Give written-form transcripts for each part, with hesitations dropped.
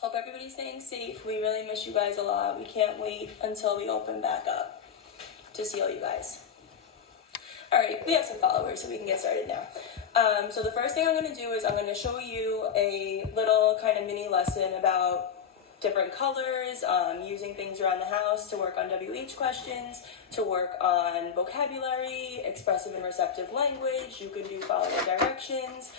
Hope everybody's staying safe. We really miss you guys a lot. We can't wait until we open back up to see all you guys. Alright, we have some followers, so we can get started now. So the first thing I'm going to do is I'm going to show you a little kind of mini lesson about different colors, using things around the house to work on WH questions, to work on vocabulary, expressive and receptive language. You can do follow the directions.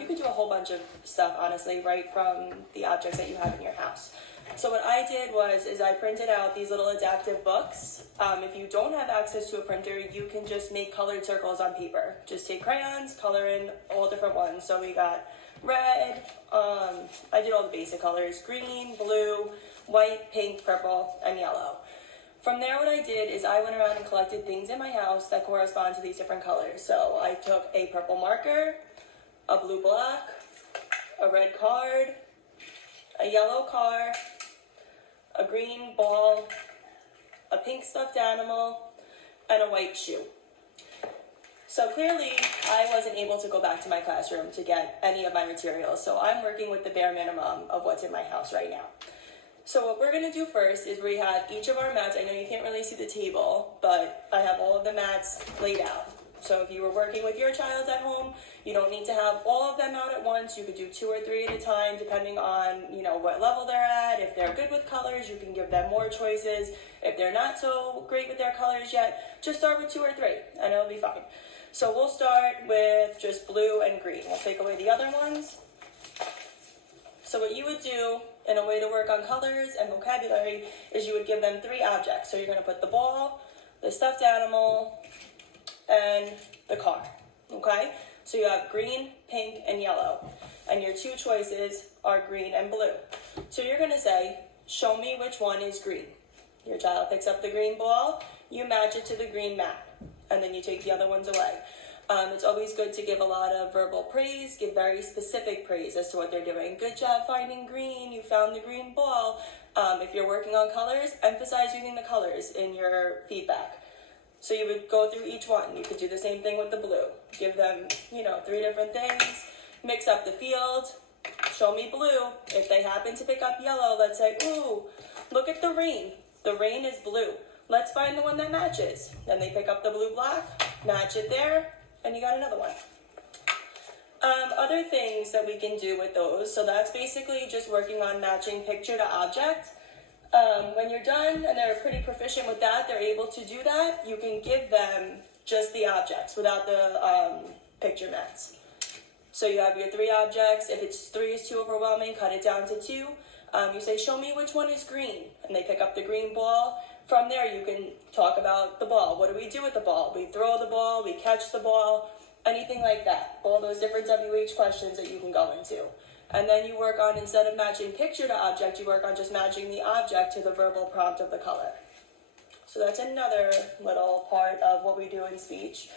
You can do a whole bunch of stuff, honestly, right from the objects that you have in your house. So what I did is I printed out these little adaptive books. If you don't have access to a printer, you can just make colored circles on paper. Just take crayons, color in all different ones. So we got red, I did all the basic colors, green, blue, white, pink, purple, and yellow. From there, what I did is I went around and collected things in my house that correspond to these different colors. So I took a purple marker, a blue block, a red card, a yellow car, a green ball, a pink stuffed animal, and a white shoe. So clearly, I wasn't able to go back to my classroom to get any of my materials, so I'm working with the bare minimum of what's in my house right now. So what we're going to do first is we have each of our mats. I know you can't really see the table, but I have all of the mats laid out. So if you were working with your child at home, you don't need to have all of them out at once. You could do 2 or 3 at a time, depending on, what level they're at. If they're good with colors, you can give them more choices. If they're not so great with their colors yet, just start with 2 or 3, and it'll be fine. So we'll start with just blue and green. We'll take away the other ones. So what you would do in a way to work on colors and vocabulary is you would give them 3 objects. So you're going to put the ball, the stuffed animal, and the car, okay? So you have green, pink, and yellow, and your 2 choices are green and blue. So you're going to say, show me which one is green. Your child picks up the green ball, you match it to the green mat, and then you take the other ones away. It's always good to give a lot of verbal praise, give very specific praise as to what they're doing. Good job finding green, you found the green ball. If you're working on colors, emphasize using the colors in your feedback. So you would go through each one. You could do the same thing with the blue. Give them, 3 different things. Mix up the field. Show me blue. If they happen to pick up yellow, let's say, ooh, look at the rain. The rain is blue. Let's find the one that matches. Then they pick up the blue block, match it there, and you got another one. Other things that we can do with those, so that's basically just working on matching picture to object. When you're done and they're pretty proficient with that, they're able to do that, you can give them just the objects without the picture mats. So you have your 3 objects. If it's 3 is too overwhelming, cut it down to 2. You say, show me which one is green, and they pick up the green ball. From there, you can talk about the ball. What do we do with the ball? We throw the ball, we catch the ball, anything like that. All those different WH questions that you can go into. And then you work on, instead of matching picture to object, you work on just matching the object to the verbal prompt of the color. So that's another little part of what we do in speech.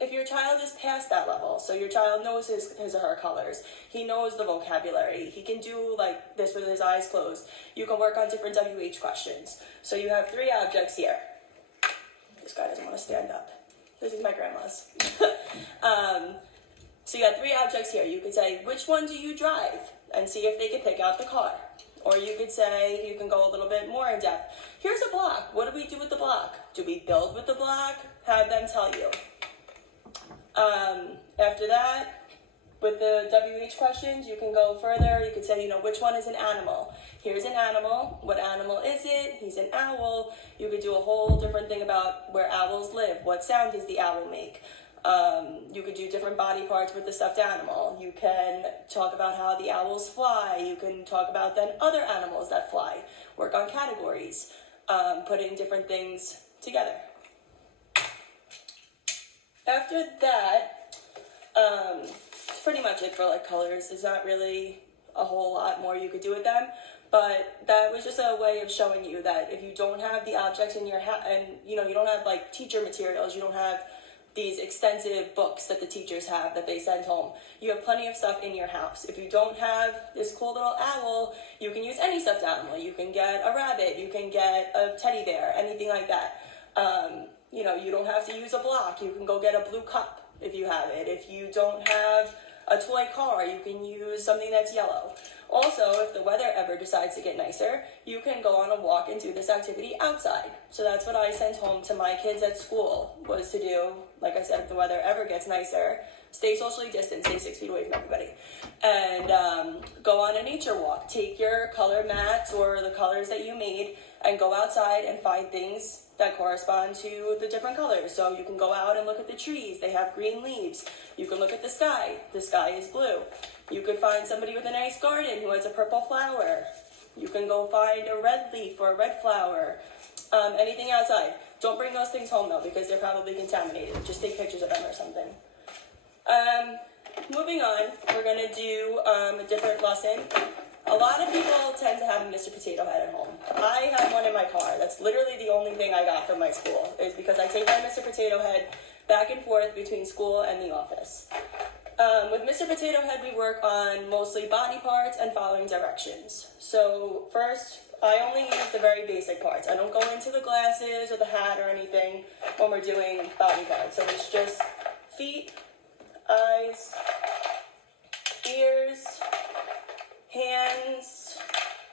If your child is past that level, so your child knows his or her colors, he knows the vocabulary, he can do like this with his eyes closed, you can work on different WH questions. So you have 3 objects here. This guy doesn't want to stand up. This is my grandma's. So you got 3 objects here. You could say, which one do you drive? And see if they can pick out the car. Or you could say, you can go a little bit more in depth. Here's a block. What do we do with the block? Do we build with the block? Have them tell you. After that, with the WH questions, you can go further. You could say, which one is an animal? Here's an animal. What animal is it? He's an owl. You could do a whole different thing about where owls live. What sound does the owl make? You could do different body parts with the stuffed animal. You can talk about how the owls fly. You can talk about then other animals that fly. Work on categories. Putting different things together. After that, pretty much it for like colors. There's not really a whole lot more you could do with them. But that was just a way of showing you that if you don't have the objects in your house, and you don't have like teacher materials, you don't have these extensive books that the teachers have that they send home. You have plenty of stuff in your house. If you don't have this cool little owl, you can use any stuffed animal. You can get a rabbit, you can get a teddy bear, anything like that. You don't have to use a block. You can go get a blue cup if you have it. If you don't have a toy car, you can use something that's yellow. Also, if the weather ever decides to get nicer, you can go on a walk and do this activity outside. So that's what I sent home to my kids at school, was to do, like I said, if the weather ever gets nicer, stay socially distanced, stay 6 feet away from everybody, and go on a nature walk. Take your color mats or the colors that you made and go outside and find things that correspond to the different colors. So you can go out and look at the trees. They have green leaves. You can look at the sky. The sky is blue. You could find somebody with a nice garden who has a purple flower. You can go find a red leaf or a red flower. Anything outside. Don't bring those things home though, because they're probably contaminated. Just take pictures of them or something. Moving on, we're going to do a different lesson. A lot of people tend to have a Mr. Potato Head at home. I have one in my car. That's literally the only thing I got from my school, is because I take my Mr. Potato Head back and forth between school and the office. With Mr. Potato Head, we work on mostly body parts and following directions. So first, I only use the very basic parts. I don't go into the glasses or the hat or anything when we're doing body parts. So it's just feet, eyes, ears, hands,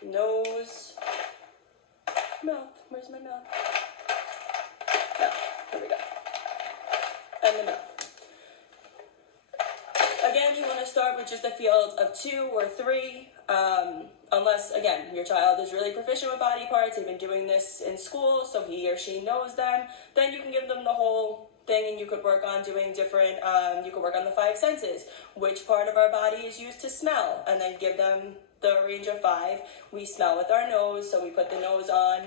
nose, mouth. Where's my mouth? Mouth. Here we go. And the mouth. Again, you want to start with just a field of 2 or 3, unless, again, your child is really proficient with body parts, they've been doing this in school, so he or she knows them, then you can give them the whole thing, and you could work on doing different, you could work on the 5 senses. Which part of our body is used to smell? And then give them the range of 5. We smell with our nose, so we put the nose on.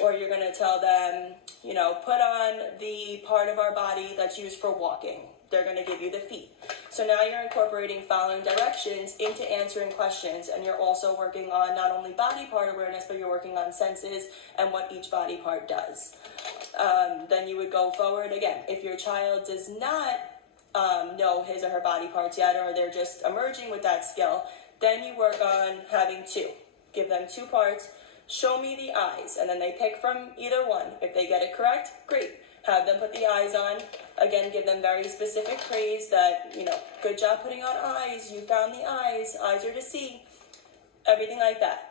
Or you're going to tell them, you know, put on the part of our body that's used for walking. They're going to give you the feet. So now you're incorporating following directions into answering questions, and you're also working on not only body part awareness, but you're working on senses and what each body part does. Then you would go forward again. If your child does not know his or her body parts yet, or they're just emerging with that skill, then you work on having 2. Give them 2 parts. Show me the eyes, and then they pick from either one. If they get it correct, great. Have them put the eyes on. Again, give them very specific praise that, you know, good job putting on eyes. You found the eyes. Eyes are to see. Everything like that.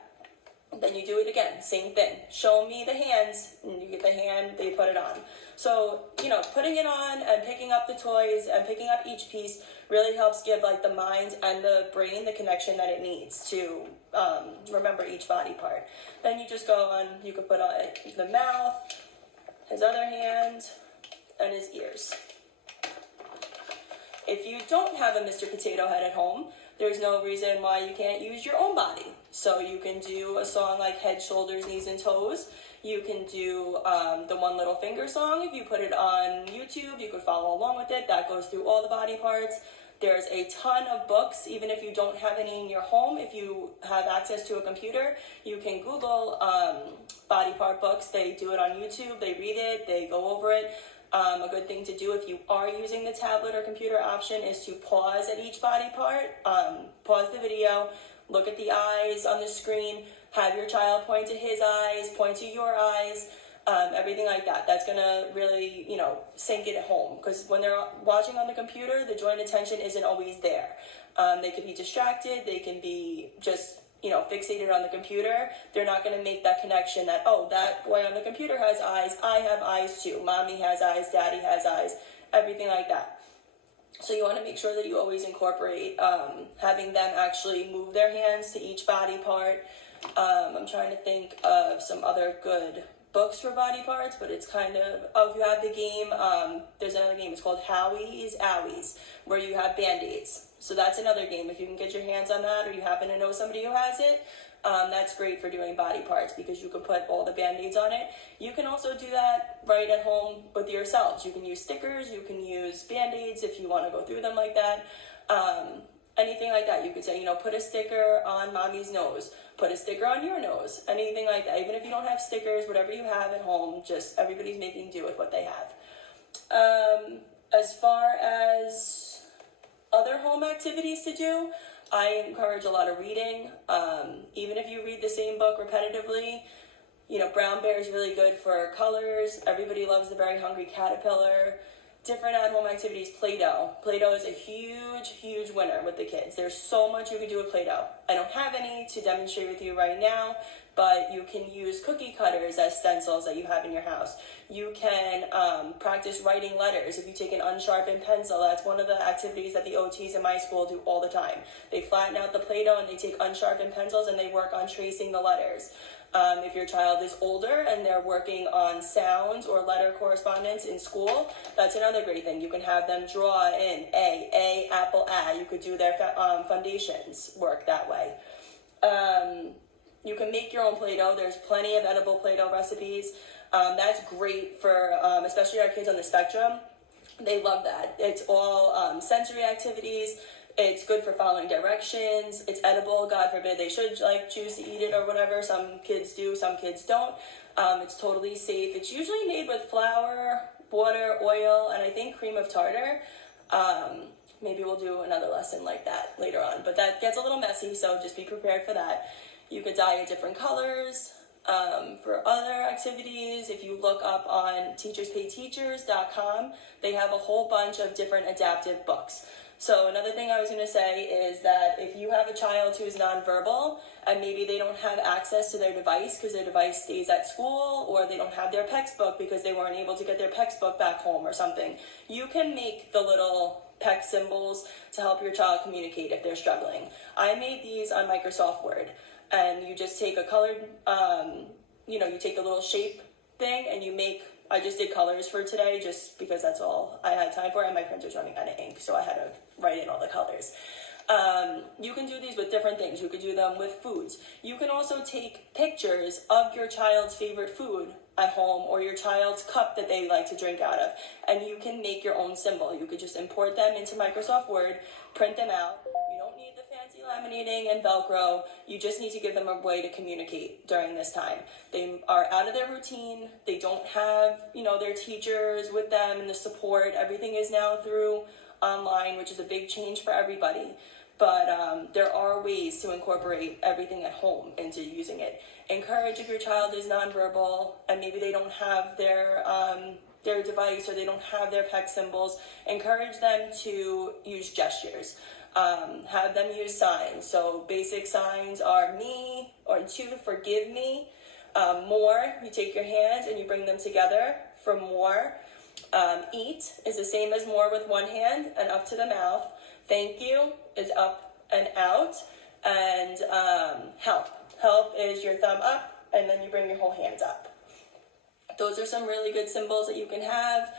Then you do it again. Same thing. Show me the hands. And you get the hand, they put it on. So, you know, putting it on and picking up the toys and picking up each piece really helps give, like, the mind and the brain the connection that it needs to remember each body part. Then you just go on, you could put on the mouth, his other hand, and his ears. If you don't have a Mr. Potato Head at home, there's no reason why you can't use your own body. So you can do a song like Head, Shoulders, Knees, and Toes. You can do the One Little Finger song. If you put it on YouTube, you could follow along with it. That goes through all the body parts. There's a ton of books, even if you don't have any in your home. If you have access to a computer, you can Google body part books. They do it on YouTube. They read it. They go over it. A good thing to do if you are using the tablet or computer option is to pause at each body part. Pause the video. Look at the eyes on the screen. Have your child point to his eyes. Point to your eyes. Everything like that. That's going to really, you know, sink it at home. Because when they're watching on the computer, the joint attention isn't always there. They could be distracted. They can be just, you know, fixated on the computer. They're not going to make that connection that, oh, that boy on the computer has eyes. I have eyes too. Mommy has eyes. Daddy has eyes. Everything like that. So you want to make sure that you always incorporate having them actually move their hands to each body part. I'm trying to think of some other good books for body parts, but it's kind of, if you have the game, there's another game, it's called Howie's Owies, where you have Band-Aids. So that's another game. If you can get your hands on that, or you happen to know somebody who has it, that's great for doing body parts, because you can put all the Band-Aids on it. You can also do that right at home with yourselves. You can use stickers, you can use Band-Aids if you want to go through them like that. Anything like that. You could say, you know, put a sticker on mommy's nose, put a sticker on your nose, anything like that. Even if you don't have stickers, whatever you have at home, just everybody's making do with what they have. As far as other home activities to do, I encourage a lot of reading. Even if you read the same book repetitively, you know, Brown Bear is really good for colors. Everybody loves The Very Hungry Caterpillar. different at-home activities, Play-Doh. Play-Doh is a huge winner with the kids. There's so much you can do with Play-Doh. I don't have any to demonstrate with you right now, but you can use cookie cutters as stencils that you have in your house. You can practice writing letters. If you take an unsharpened pencil, that's one of the activities that the OTs in my school do all the time. They flatten out the Play-Doh and they take unsharpened pencils and they work on tracing the letters. If your child is older and they're working on sounds or letter correspondence in school, that's another great thing. You can have them draw in A, apple, A. You could do their foundations work that way. You can make your own Play-Doh. There's plenty of edible Play-Doh recipes. That's great for, especially our kids on the spectrum. They love that. It's all sensory activities. It's good for following directions. It's edible. God forbid they should choose to eat it or whatever. Some kids do, some kids don't. It's totally safe. It's usually made with flour, water, oil, and I think cream of tartar. Maybe we'll do another lesson like that later on. But that gets a little messy, so just be prepared for that. You could dye it different colors. For other activities, if you look up on teacherspayteachers.com, they have a whole bunch of different adaptive books. So another thing I was going to say is that if you have a child who is nonverbal and maybe they don't have access to their device because their device stays at school, or they don't have their PECS book because they weren't able to get their PECS book back home or something, you can make the little PECS symbols to help your child communicate if they're struggling. I made these on Microsoft Word, and you just take a colored, you take the little shape thing and you make, I just did colors for today just because that's all I had time for, and my printer's running out of ink, so I had to write in all the colors. You can do these with different things. You could do them with foods. You can also take pictures of your child's favorite food at home, or your child's cup that they like to drink out of, and you can make your own symbol. You could just import them into Microsoft Word, print them out. You don't need the fancy laminating and Velcro. You just need to give them a way to communicate during this time. They are out of their routine. They don't have, their teachers with them and the support. Everything is now through online, which is a big change for everybody. But there are ways to incorporate everything at home into using it. Encourage if your child is nonverbal and maybe they don't have their device, or they don't have their PEC symbols, encourage them to use gestures. Have them use signs. So basic signs are me, or to forgive me. More, you take your hands and you bring them together for more. Eat is the same as more with one hand and up to the mouth. Thank you is up and out. And help. Help is your thumb up and then you bring your whole hands up. Those are some really good symbols that you can have.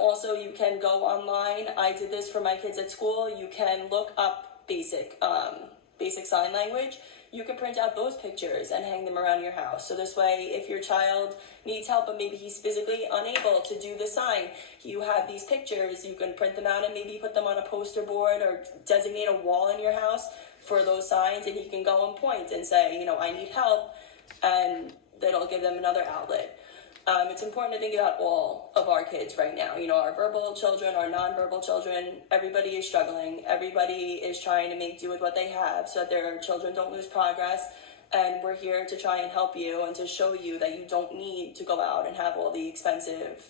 Also, you can go online. I did this for my kids at school. You can look up basic sign language. You can print out those pictures and hang them around your house. So this way, if your child needs help, but maybe he's physically unable to do the sign, you have these pictures, you can print them out and maybe put them on a poster board or designate a wall in your house for those signs, and he can go and point and say, I need help, and that'll give them another outlet. It's important to think about all of our kids right now. Our verbal children, our nonverbal children, everybody is struggling. Everybody is trying to make do with what they have so that their children don't lose progress. And we're here to try and help you and to show you that you don't need to go out and have all the expensive,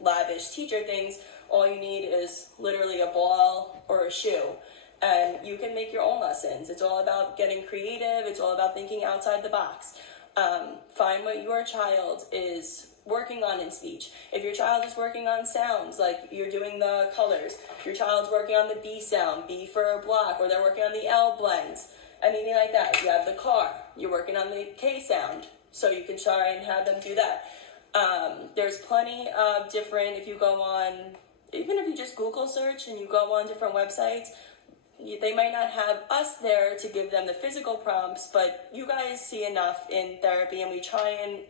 lavish teacher things. All you need is literally a ball or a shoe. And you can make your own lessons. It's all about getting creative. It's all about thinking outside the box. Find what your child is working on in speech. If your child is working on sounds, like you're doing the colors, if your child's working on the B sound, B for block, or they're working on the L blends, anything like that. If you have the car, you're working on the K sound, so you can try and have them do that. There's plenty of different, if you go on, even if you just Google search and you go on different websites, they might not have us there to give them the physical prompts, but you guys see enough in therapy, and we try and,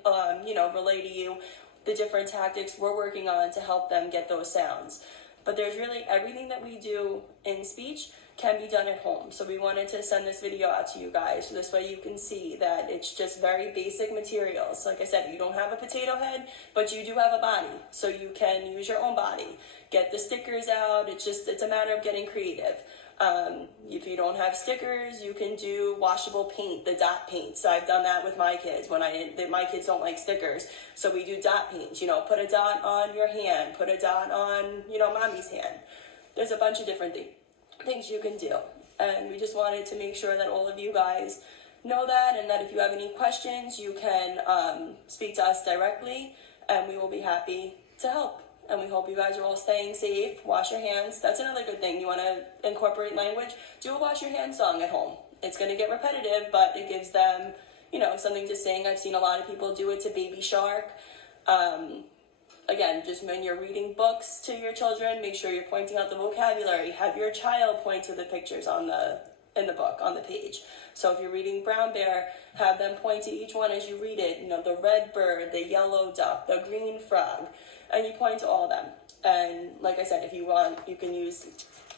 relay to you the different tactics we're working on to help them get those sounds. But there's really everything that we do in speech can be done at home. So we wanted to send this video out to you guys, so this way you can see that it's just very basic materials. Like I said, you don't have a potato head, but you do have a body, so you can use your own body. Get the stickers out. It's a matter of getting creative. If you don't have stickers, you can do washable paint, the dot paint. So I've done that with my kids my kids don't like stickers. So we do dot paint, put a dot on your hand, put a dot on, mommy's hand. There's a bunch of different things you can do. And we just wanted to make sure that all of you guys know that, and that if you have any questions, you can speak to us directly, and we will be happy to help. And we hope you guys are all staying safe. Wash your hands. That's another good thing. You want to incorporate language? Do a wash your hands song at home. It's going to get repetitive, but it gives them, something to sing. I've seen a lot of people do it to Baby Shark. Again, just when you're reading books to your children, make sure you're pointing out the vocabulary. Have your child point to the pictures in the book, on the page. So if you're reading Brown Bear, have them point to each one as you read it. The red bird, the yellow duck, the green frog, and you point to all of them. And like I said, if you want, you can use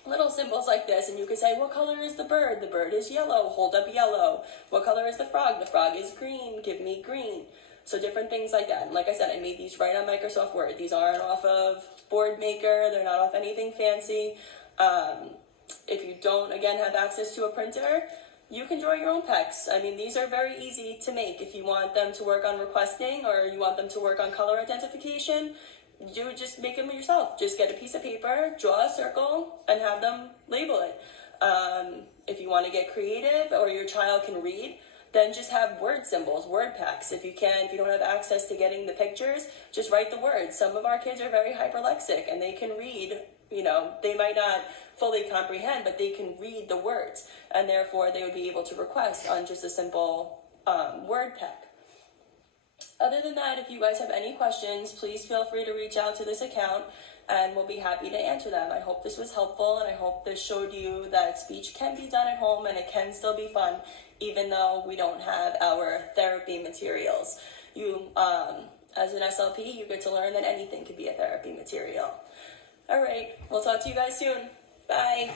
little symbols like this, and you can say, what color is the bird? The bird is yellow. Hold up yellow. What color is the frog? The frog is green. Give me green. So different things like that. And like I said, I made these right on Microsoft Word. These aren't off of Board Maker. They're not off anything fancy. If you don't, again, have access to a printer, you can draw your own pecs. I mean, these are very easy to make. If you want them to work on requesting, or you want them to work on color identification, you would just make them yourself. Just get a piece of paper, draw a circle, and have them label it. If you want to get creative, or your child can read, then just have word symbols, word pecs. If you don't have access to getting the pictures, just write the words. Some of our kids are very hyperlexic, and they can read, they might not fully comprehend, but they can read the words, and therefore they would be able to request on just a simple word peck. Other than that, if you guys have any questions, please feel free to reach out to this account, and we'll be happy to answer them. I hope this was helpful, and I hope this showed you that speech can be done at home, and it can still be fun, even though we don't have our therapy materials. As an SLP, you get to learn that anything could be a therapy material. All right, we'll talk to you guys soon. Bye.